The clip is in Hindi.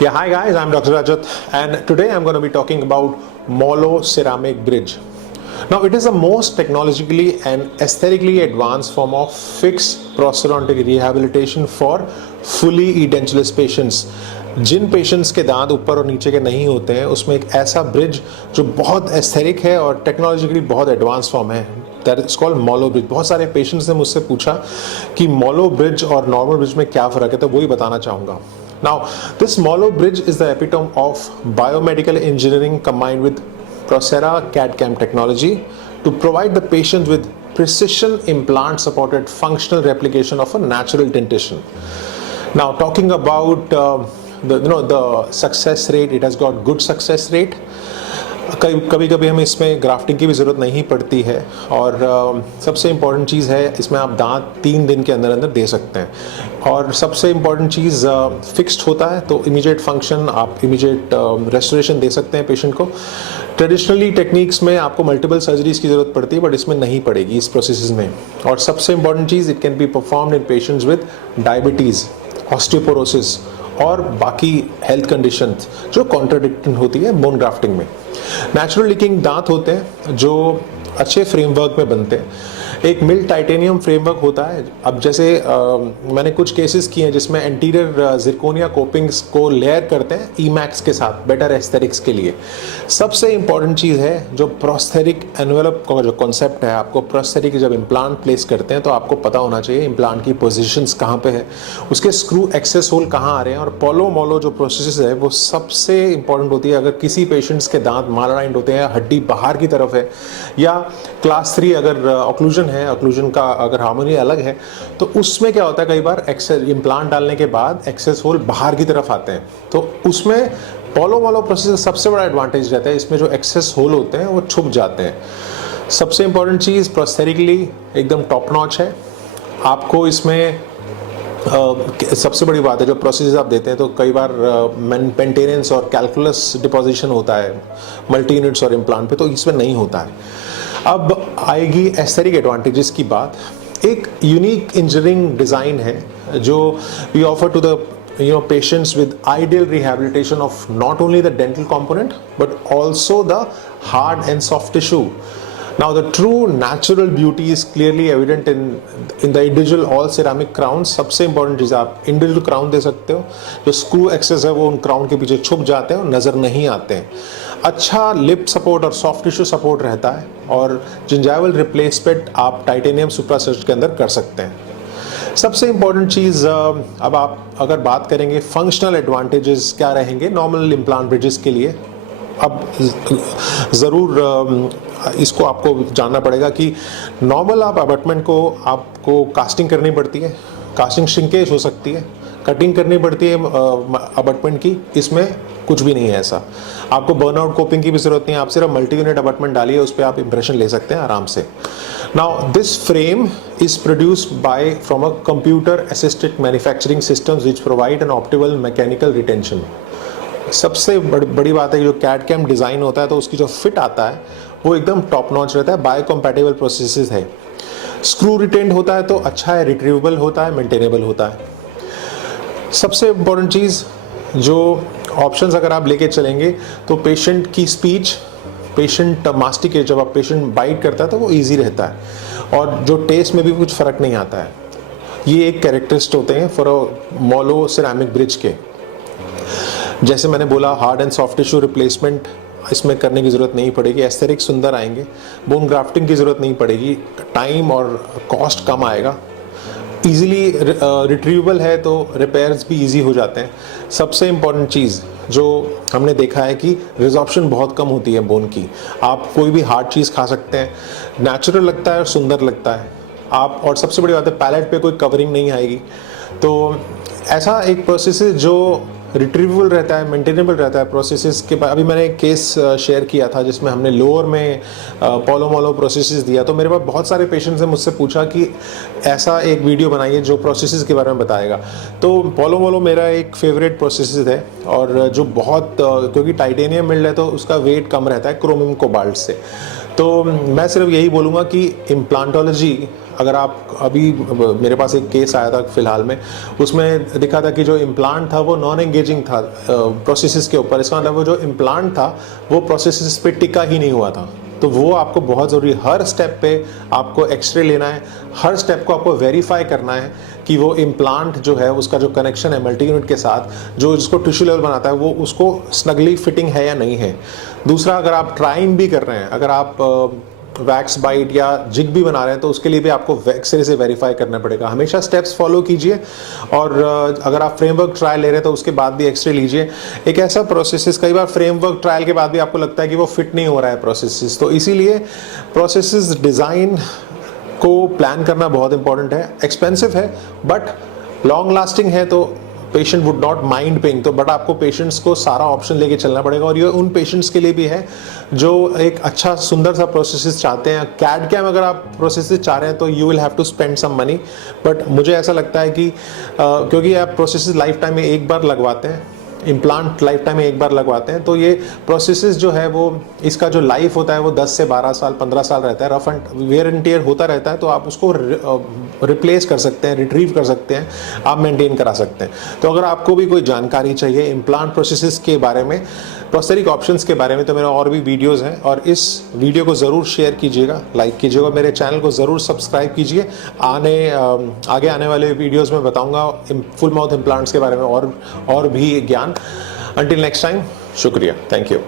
Yeah, hi guys, I'm Dr. Rajat, and today I'm going to be talking about Molo ceramic bridge. Now, it is the most technologically and aesthetically advanced form of fixed prosthodontic rehabilitation for fully edentulous patients. जिन पेशेंट्स के दांत ऊपर और नीचे के नहीं होते हैं, उसमें एक ऐसा ब्रिज जो बहुत एस्थेटिक है और टेक्नोलॉजिकली बहुत एडवांस फॉर्म है, दैट इज कॉल्ड मॉलो ब्रिज. बहुत सारे पेशेंट्स ने मुझसे पूछा कि मॉलो ब्रिज और नॉर्मल ब्रिज में क्या फ़र्क है, तो वही बताना चाहूँगा. Now, this Molo bridge is the epitome of biomedical engineering combined with Procera CAD/CAM technology to provide the patient with precision implant-supported functional replication of a natural dentition. Now, talking about the success rate, it has got good success rate. कभी कभी हमें इसमें ग्राफ्टिंग की भी ज़रूरत नहीं पड़ती है और सबसे इम्पॉर्टेंट चीज़ है, इसमें आप दांत 3 दिन के अंदर अंदर दे सकते हैं. और सबसे इम्पॉर्टेंट चीज़ फिक्स्ड होता है, तो इमीडिएट फंक्शन, आप इमीडिएट रेस्टोरेशन दे सकते हैं पेशेंट को. ट्रेडिशनली टेक्निक्स में आपको मल्टीपल सर्जरीज की ज़रूरत पड़ती है, बट इसमें नहीं पड़ेगी इस प्रोसेस में. और सबसे important cheese, it can be performed in patients with diabetes, osteoporosis और बाकी हेल्थ कंडीशंस जो कॉन्ट्राडिक्टिंग होती है बोन ग्राफ्टिंग में. नेचुरल लिकिंग दांत होते हैं जो अच्छे फ्रेमवर्क में बनते हैं. एक मिल टाइटेनियम फ्रेमवर्क होता है. अब जैसे मैंने कुछ केसेस किए हैं जिसमें एंटीरियर जिरकोनिया कोपिंग्स को लेयर करते हैं ईमैक्स के साथ, बेटर एस्थेटिक्स के लिए. सबसे इंपॉर्टेंट चीज़ है जो प्रोस्थेटिक एनवेलप का जो कॉन्सेप्ट है, आपको प्रोस्थेटिक जब इम्प्लांट प्लेस करते हैं तो आपको पता होना चाहिए इम्प्लांट की पोजिशंस कहाँ पे है, उसके स्क्रू एक्सेस होल कहाँ आ रहे हैं. और पोलो मोलो जो प्रोसेस है वो सबसे इंपॉर्टेंट होती है. अगर किसी पेशेंट्स के दांत मालाइंड होते हैं, हड्डी बाहर की तरफ है, या क्लास 3 अगर ऑक्लूजन है, ऑक्लूजन का अगर हार्मोनी अलग है, तो उसमें क्या होता है, कई बार एक्सेस इम्प्लांट डालने के बाद एक्सेस होल बाहर की तरफ आते हैं. तो उसमें पोलो मोलो प्रोसेस का सबसे बड़ा एडवांटेज रहता है, इसमें जो एक्सेस होल होते हैं वो छुप जाते हैं. सबसे इंपॉर्टेंट चीज़, प्रोस्थेटिकली एकदम टॉप नॉच है. आपको इसमें सबसे बड़ी बात है, जो प्रोसेस आप देते हैं तो कई बार मेंटेनेंस और कैलकुलस डिपोजिशन होता है मल्टी यूनिट्स और इम्प्लांट पे, तो इसमें नहीं होता है. अब आएगी एस्थेटिक एडवांटेजेस की बात. एक यूनिक इंजीनियरिंग डिज़ाइन है जो we offer to the patients with ideal rehabilitation of not only the dental component but also the hard and soft tissue. Now, the true natural beauty is clearly evident in the individual all ceramic crowns. सबसे important चीज़, आप individual crown दे सकते हो, जो screw access है वो उन crown के पीछे छुप जाते हैं और नज़र नहीं आते हैं. अच्छा लिप सपोर्ट और सॉफ्ट टिश्यू सपोर्ट रहता है, और जिंजाइवल रिप्लेसमेंट आप टाइटेनियम सुप्रा सर्ज के अंदर कर सकते हैं. सबसे इम्पॉर्टेंट चीज़, अब आप अगर बात करेंगे फंक्शनल एडवांटेजेस क्या रहेंगे नॉर्मल इम्प्लांट ब्रिजेस के लिए. अब ज़रूर इसको आपको जानना पड़ेगा कि नॉर्मल आप अबटमेंट को आपको कास्टिंग करनी पड़ती है, कास्टिंग श्रिंकेज हो सकती है, कटिंग करनी पड़ती है अबटमेंट की. इसमें कुछ भी नहीं है ऐसा. आपको बर्नआउट कोपिंग की भी ज़रूरत नहीं है, आप सिर्फ मल्टी यूनिट अबटमेंट डालिए, उस पर आप इंप्रेशन ले सकते हैं आराम से. Now this frame is produced by from a computer assisted manufacturing systems which provide an optimal mechanical retention. सबसे बड़ी बात है, जो कैड/कैम डिज़ाइन होता है तो उसकी जो फिट आता है वो एकदम टॉप नॉच रहता है. बायोकम्पैटिबल प्रोसेसेस है. स्क्रू रिटेंड होता है तो अच्छा है, रिट्रीवेबल होता है, मेंटेनेबल होता है. सबसे इम्पोर्टेंट चीज़, जो ऑप्शंस अगर आप लेके चलेंगे तो पेशेंट की स्पीच, पेशेंट मास्टिकेट, जब आप पेशेंट बाइट करता है तो वो ईजी रहता है, और जो टेस्ट में भी कुछ फ़र्क नहीं आता है. ये एक कैरेक्टरिस्ट होते हैं for a Molo ceramic bridge के. जैसे मैंने बोला, hard and soft tissue replacement इसमें करने की ज़रूरत नहीं पड़ेगी, एस्थेटिक सुंदर आएंगे. बोन ग्राफ्टिंग की ज़रूरत नहीं पड़ेगी, टाइम और कॉस्ट कम आएगा. ईज़िली रिट्रीवेबल है तो रिपेयर्स भी इजी हो जाते हैं. सबसे इम्पॉर्टेंट चीज़ जो हमने देखा है कि रिजॉर्प्शन बहुत कम होती है बोन की. आप कोई भी हार्ड चीज़ खा सकते हैं, नेचुरल लगता है और सुंदर लगता है आप. और सबसे बड़ी बात है, पैलेट पे कोई कवरिंग नहीं आएगी. तो ऐसा एक प्रोसेस है जो रिट्रीवेबल रहता है, मेंटेनेबल रहता है प्रोसेसेस के बाद. अभी मैंने एक केस शेयर किया था जिसमें हमने लोअर में पोलो मोलो प्रोसेसेस दिया, तो मेरे पास बहुत सारे पेशेंट्स ने मुझसे पूछा कि ऐसा एक वीडियो बनाइए जो प्रोसेसेस के बारे में बताएगा. तो पोलो मोलो मेरा एक फेवरेट प्रोसेसेस है, और जो बहुत क्योंकि टाइटेनियम मिल्ड है तो उसका वेट कम रहता है क्रोमियम कोबाल्ट से. तो मैं सिर्फ यही बोलूँगा कि इम्प्लांटोलॉजी, अगर आप अभी मेरे पास एक केस आया था फिलहाल में, उसमें दिखा था कि जो इम्प्लांट था वो नॉन एंगेजिंग था प्रोसेसेस के ऊपर। इसका मतलब वो जो इम्प्लांट था वो प्रोसेसेस पे टिका ही नहीं हुआ था। तो वो आपको बहुत ज़रूरी, हर स्टेप पे आपको एक्सरे लेना है, हर स्टेप को आपको वेरीफाई करना है कि वो इम्प्लांट जो है उसका जो कनेक्शन है मल्टी यूनिट के साथ, जो जिसको टिश्यू लेवल बनाता है, वो उसको स्नगली फिटिंग है या नहीं है। दूसरा, अगर आप ट्राइंग भी कर रहे हैं, अगर आप वैक्स बाइट या जिग भी बना रहे हैं, तो उसके लिए भी आपको एक्सरे से वेरीफाई करना पड़ेगा। हमेशा स्टेप्स फॉलो कीजिए, और अगर आप फ्रेमवर्क ट्रायल ले रहे हैं तो उसके बाद भी एक्सरे लीजिए। एक ऐसा प्रोसेस, कई बार फ्रेमवर्क ट्रायल के बाद भी आपको लगता है कि वो फिट नहीं हो रहा है प्रोसेस, तो इसीलिए प्रोसेस डिज़ाइन को प्लान करना बहुत इंपॉर्टेंट है। एक्सपेंसिव है बट लॉन्ग लास्टिंग है, तो patient would not mind paying, तो बट आपको पेशेंट्स को सारा ऑप्शन लेके चलना पड़ेगा। और ये उन पेशेंट्स के लिए भी है जो एक अच्छा सुंदर सा प्रोसेस चाहते हैं। कैड कैम अगर आप प्रोसेस चाह रहे हैं तो you will have to spend some money, but मुझे ऐसा लगता है कि क्योंकि आप प्रोसेस लाइफ टाइम में एक बार लगवाते हैं, इम्प्लांट लाइफ टाइम में एक बार लगवाते हैं, तो ये प्रोसेसेस जो है वो, इसका जो लाइफ होता है वो 10 से 12 साल 15 साल रहता है। Rough and wear and tear होता रहता है, तो आप उसको रिप्लेस कर सकते हैं, रिट्रीव कर सकते हैं, आप मेंटेन करा सकते हैं। तो अगर आपको भी कोई जानकारी चाहिए इम्प्लांट प्रोसेसेस के बारे में, प्रोस्थेटिक ऑप्शंस के बारे में, तो मेरा और भी वीडियोज़ हैं, और इस वीडियो को ज़रूर शेयर कीजिएगा, लाइक कीजिएगा, मेरे चैनल को ज़रूर सब्सक्राइब कीजिए। आगे आने वाले वीडियोज़ में बताऊँगा फुल माउथ इम्प्लांट्स के बारे में और भी ज्ञान। Until next time, शुक्रिया, थैंक यू।